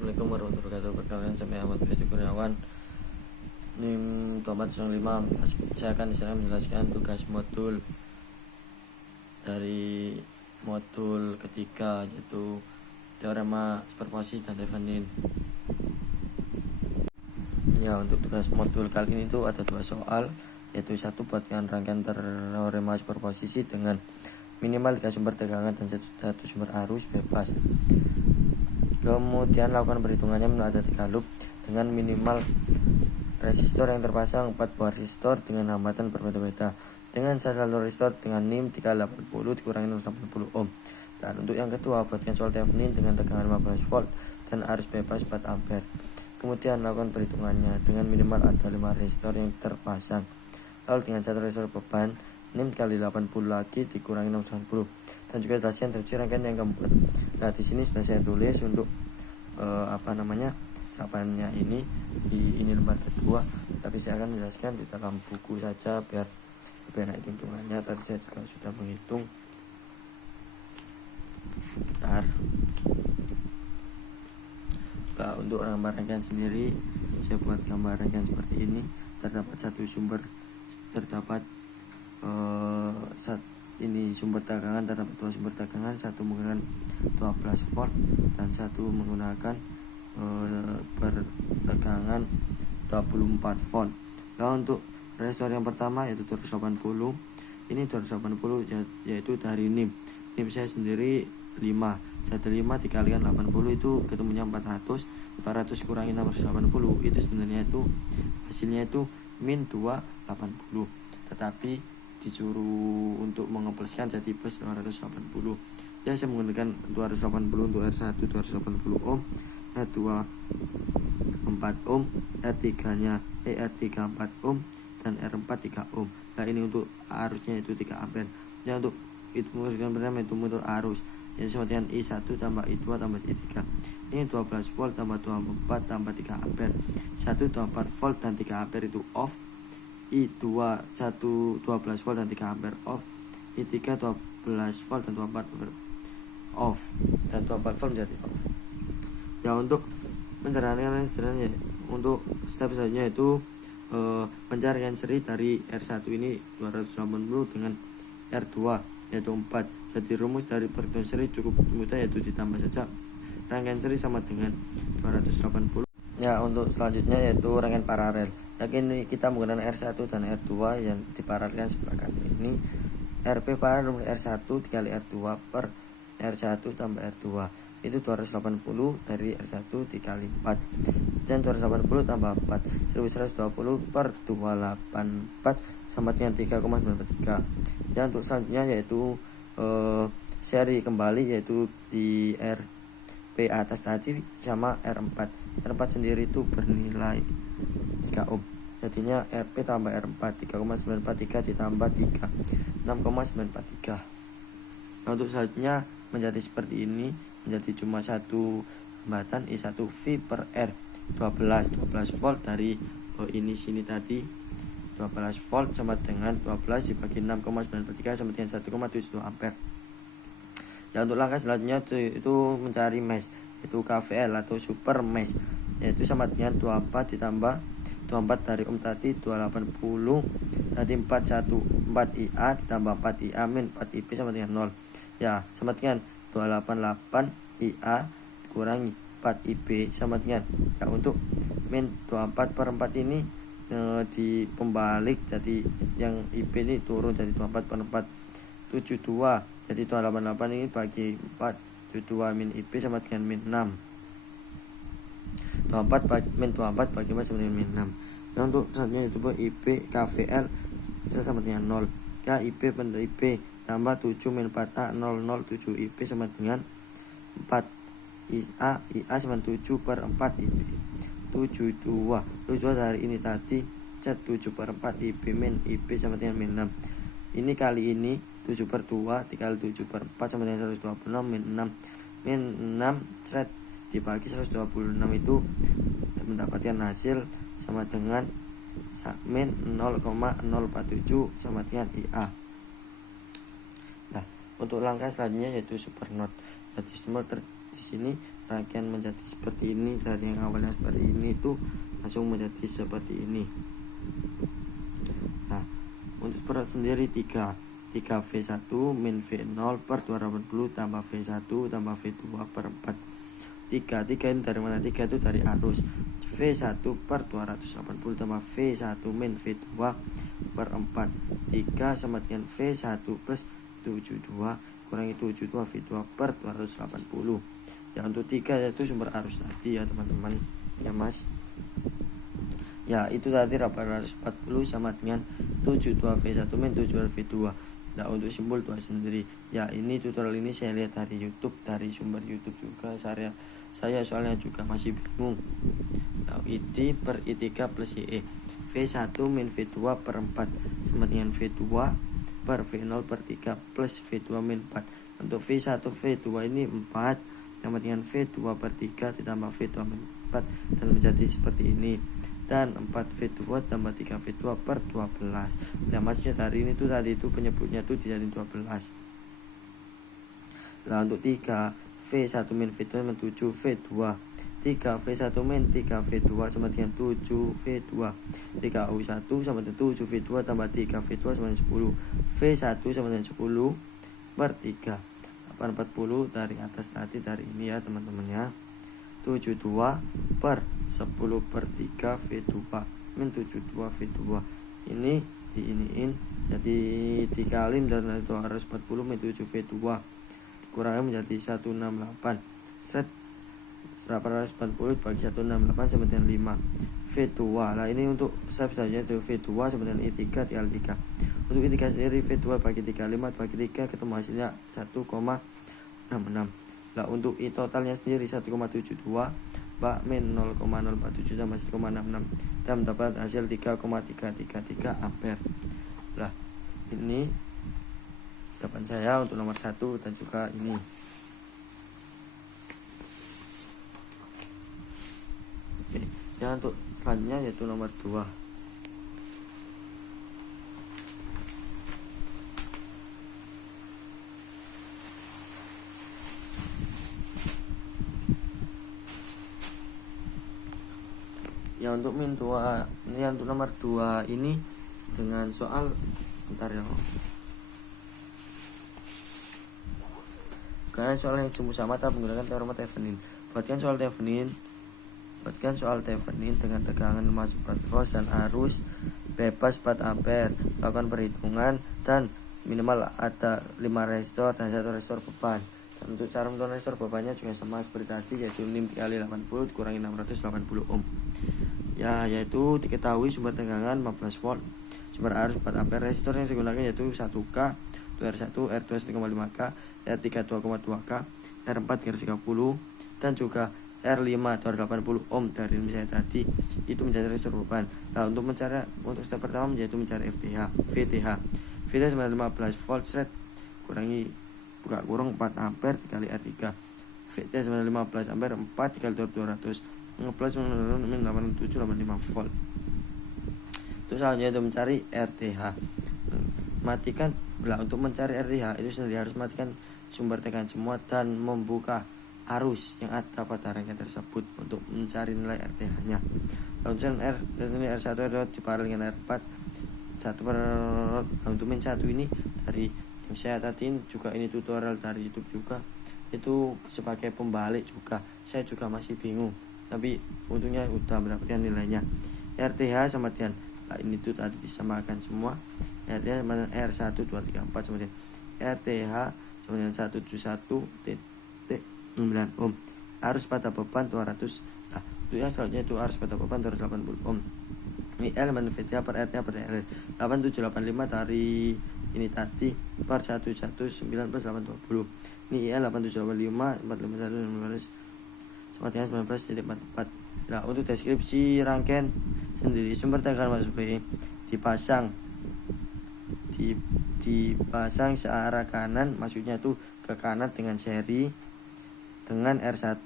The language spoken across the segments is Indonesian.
Assalamualaikum warahmatullahi wabarakatuh. Perkenalkan saya Ahmad Budi Kurniawan, NIM 2405. Saya akan menjelaskan tugas modul dari modul ketiga, yaitu teorema superposisi dan Thevenin. Ya, untuk tugas modul kali ini itu ada dua soal, yaitu satu buatkan rangkaian teorema superposisi dengan minimal 3 sumber tegangan dan satu sumber arus bebas. Kemudian lakukan perhitungannya ada 3 loop dengan minimal resistor yang terpasang 4 buah resistor dengan hambatan berbeda-beda, dengan satu resistor dengan NIM 380 dikurangi 080 ohm. Dan untuk yang kedua, buatkan soal Thevenin dengan tegangan 15 volt dan arus bebas 4 ampere. Kemudian lakukan perhitungannya dengan minimal ada 5 resistor yang terpasang, lalu dengan satu resistor beban NIM kali 80 lagi dikurangi 080, dan juga hasil instruksi rangkaian yang keempat. Nah, di sini sudah saya tulis untuk jawabannya ini lembar kedua, tapi saya akan menjelaskan di dalam buku saja biar lebih enak hitungannya. Tadi saya juga sudah menghitung. Bentar. Nah, untuk gambar rangkaian sendiri saya buat gambar rangkaian seperti ini. Terdapat satu sumber, terdapat ini sumber tegangan, terdapat 2 sumber tegangan, satu menggunakan 12 volt dan satu menggunakan bertegangan 24 volt. Nah, untuk resistor yang pertama yaitu 280, ini 280 yaitu dari NIM saya sendiri 5, jadi 5 dikalikan 80 itu ketemunya 400 kurangi 680, itu sebenarnya itu hasilnya itu min 280, tetapi disuruh untuk mengepluskan jadi plus 280. Ya, saya menggunakan 280 untuk R1 280 ohm, R2 4 ohm, R3 nya R3 4 ohm, dan R4 3 ohm. Nah, ini untuk arusnya itu 3 ampere. Ya, untuk itu pertama itu motor arus, jadi sama dengan I1 tambah I2 tambah I3. Ini 12 volt tambah 24 tambah 3 ampere. 1 24 volt dan 3 ampere itu off. I2 12 volt dan 3 ampere off. I3 12 volt dan 24 off, dan 24 volt menjadi off. Ya, untuk pencarian istilahnya, untuk step selanjutnya itu pencarian seri dari R1 ini 280 dengan R2 yaitu 4. Jadi rumus dari perhitungan seri cukup mudah, yaitu ditambah saja rangkaian seri sama dengan 280. Ya, untuk selanjutnya yaitu rangkaian paralel. Ini kita menggunakan R1 dan R2 yang diparalelkan sebelah kanan. Ini RP paralel R1 dikali R2 per R1 tambah R2 itu 280 dari R1 dikali 4, dan 280 tambah 4 1120 per 284 sama dengan 3,93. Dan untuk selanjutnya yaitu seri kembali, yaitu di RP atas tadi sama R4 sendiri itu bernilai 3 ohm, jadinya RP tambah R4 3,943 ditambah 3 6,943. Nah, untuk selanjutnya menjadi seperti ini, menjadi cuma satu hambatan I1V per R 12 volt dari ini sini tadi 12 volt sama dengan 12 dibagi 6,943 sama dengan 1,72 ampere. Dan untuk langkah selanjutnya itu mencari mesh, yaitu KVL atau super mesh, yaitu sama dengan 24 ditambah 24 dari ohm tadi 280 tadi 4 IA ditambah 4 IA min 4 IP sama dengan 0. Ya, sama dengan 288 IA kurangi 4 IP sama dengan, ya, untuk min 24 per 4 ini di pembalik, jadi yang IP ini turun jadi 24 per 4 72, jadi 288 ini bagi 4 72 min IP sama dengan min 6. 24 min 24 bagi 4 sama dengan min 6. Dan untuk selanjutnya itu IP KVL sama dengan 0. Ya, IP per IP tambah 7 min 4A 007 IP sama dengan 4 IA sama 7 per 4 IP 72 dari ini tadi 7 per 4 IP min IP sama dengan min 6. Ini kali ini 7 per 2 dikali 7 per 4 sama dengan 126 min 6 dibagi 126 itu mendapatkan hasil sama dengan min 0,047 sama dengan IA. Nah, untuk langkah selanjutnya yaitu super node. Jadi semua di sini rangkaian menjadi seperti ini, dari yang awalnya seperti ini itu langsung menjadi seperti ini. Nah, untuk berat sendiri 3 V1 min V0 per 280 tambah V1 tambah V2 per 4. 3 ini dari mana? 3 itu dari arus. V1 per 280 tambah V1 min V2 per 4. 3 sama dengan V1 plus 72 kurangi 72 V2 per 280. Ya, untuk 3 yaitu sumber arus tadi ya teman-teman ya mas. Ya, itu tadi 840 sama dengan 72 V1 min 72 V2. Nah, untuk simbol tuh sendiri ya, ini tutorial ini saya lihat dari YouTube, dari sumber YouTube juga. Saya soalnya juga masih bingung. Nah, ID per I3 plus IE. V1 min V2 per 4 sama dengan V2 per V0 per 3 plus V2 min 4. Untuk V1 V2 ini 4 sama dengan V2 per 3 ditambah V2 min 4 dan menjadi seperti ini. Dan 4 V2 tambah 3 V2 per 12. Nah, maksudnya dari ini tuh tadi itu penyebutnya tuh dijadiin 12. Nah, untuk 3 V1 min V2 sama 7 V2. 3 V1 min 3 V2 sama dengan 7 V2. 3 U1 sama dengan 7 V2 tambah 3 V2 sama dengan 10. V1 sama dengan 10 per 3. 840 dari atas tadi, dari ini ya teman-teman ya. 72 per 10 per 3 V2 min 72 V2. Ini diiniin jadi dikali dan itu harus 40 min 7 V2 dikurangin menjadi 168. Set 840 bagi 168 sama dengan 5 V2. Nah, ini untuk step selanjutnya itu V2 sama dengan I3 dikali 3. Untuk I3 sendiri V2 bagi 35 bagi 3 ketemu hasilnya 1,66. Nah, untuk I totalnya sendiri 1,72 min 0,047 tambah 1,66 dan mendapat hasil 3,333 ampere. Nah, ini jawaban saya untuk nomor 1 dan juga ini. Oke, ya untuk selanjutnya yaitu nomor 2. Ya, untuk min 2 ini, untuk nomor 2 ini dengan soal bentar ya. Karena soal yang sumbu sama tak menggunakan teorema Thevenin. Buatkan soal Thevenin dengan tegangan 54 volt dan arus bebas 4 ampere. Lakukan perhitungan dan minimal ada 5 resistor dan 1 resistor beban. Dan untuk cara menentukan resistor bebannya juga sama seperti tadi, yaitu 6 kali 80 dikurangi 680 ohm. Ya, yaitu diketahui sumber tegangan 15 volt, sumber arus 4 ampere, resistor yang digunakan yaitu 1K, R1, R2 1,5K, R3 2,2K, R4 330 dan juga R5 280 ohm. Dari misalnya tadi itu menjadi resistor beban. Nah, untuk step pertama yaitu mencari VTH sama 15 volt set kurangi buka kurung 4 ampere dikali R3. VTH sama 15 ampere 4 dikali 200 plus min 8785 volt. Terus selanjutnya itu mencari RTH. Matikan untuk mencari RTH itu sendiri harus matikan sumber tegangan semua dan membuka arus yang ada pada rangkaian tersebut untuk mencari nilai RTH-nya. Lalu R1 diparalel dengan R4 untuk min 1 ini dari yang saya tadi juga, ini tutorial dari YouTube juga, itu sebagai pembalik juga. Saya juga masih bingung, tapi untungnya udah mendapatkan nilainya. RTH sama dengan ini tuh tadi disamakan semua. RTH sama dengan R1 234 sama dengan RTH sama dengan 171.9 ohm. Arus pada beban 200. Nah, itu ya selanjutnya itu arus pada beban 280 ohm. Ini L mana VTH per RTH per L 8785 dari ini tadi per 119 plus 820. Ini IL 8785 451 sama dengan 19.44. Nah, untuk deskripsi rangkaian sendiri, sumber tegangan maksud B dipasang searah kanan, maksudnya itu ke kanan dengan seri dengan R1.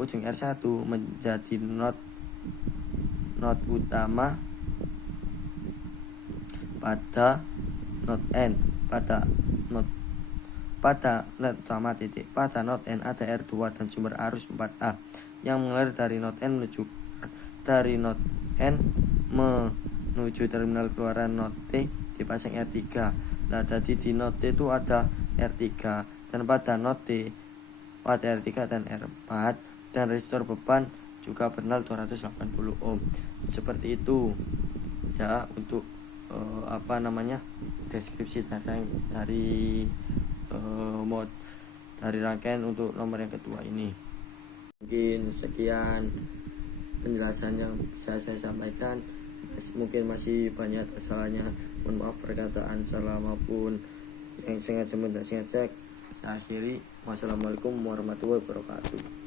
Ujung R1 menjadi not utama pada not N, pada not utama titik pada not N ada R2 dan sumber arus 4A yang mengalir dari not N menuju terminal keluaran not T dipasang R3. Nah, jadi di not T itu ada R3 dan pada not T pada R3 dan R4 dan resistor beban juga bernal 280 ohm. Seperti itu ya untuk deskripsi dari rangkaian untuk nomor yang kedua ini. Mungkin sekian penjelasan yang bisa saya sampaikan. Mungkin masih banyak kesalahannya, mohon maaf perkataan salah maupun yang sengaja tidak sengaja. Saya akhiri. Wassalamualaikum warahmatullahi wabarakatuh.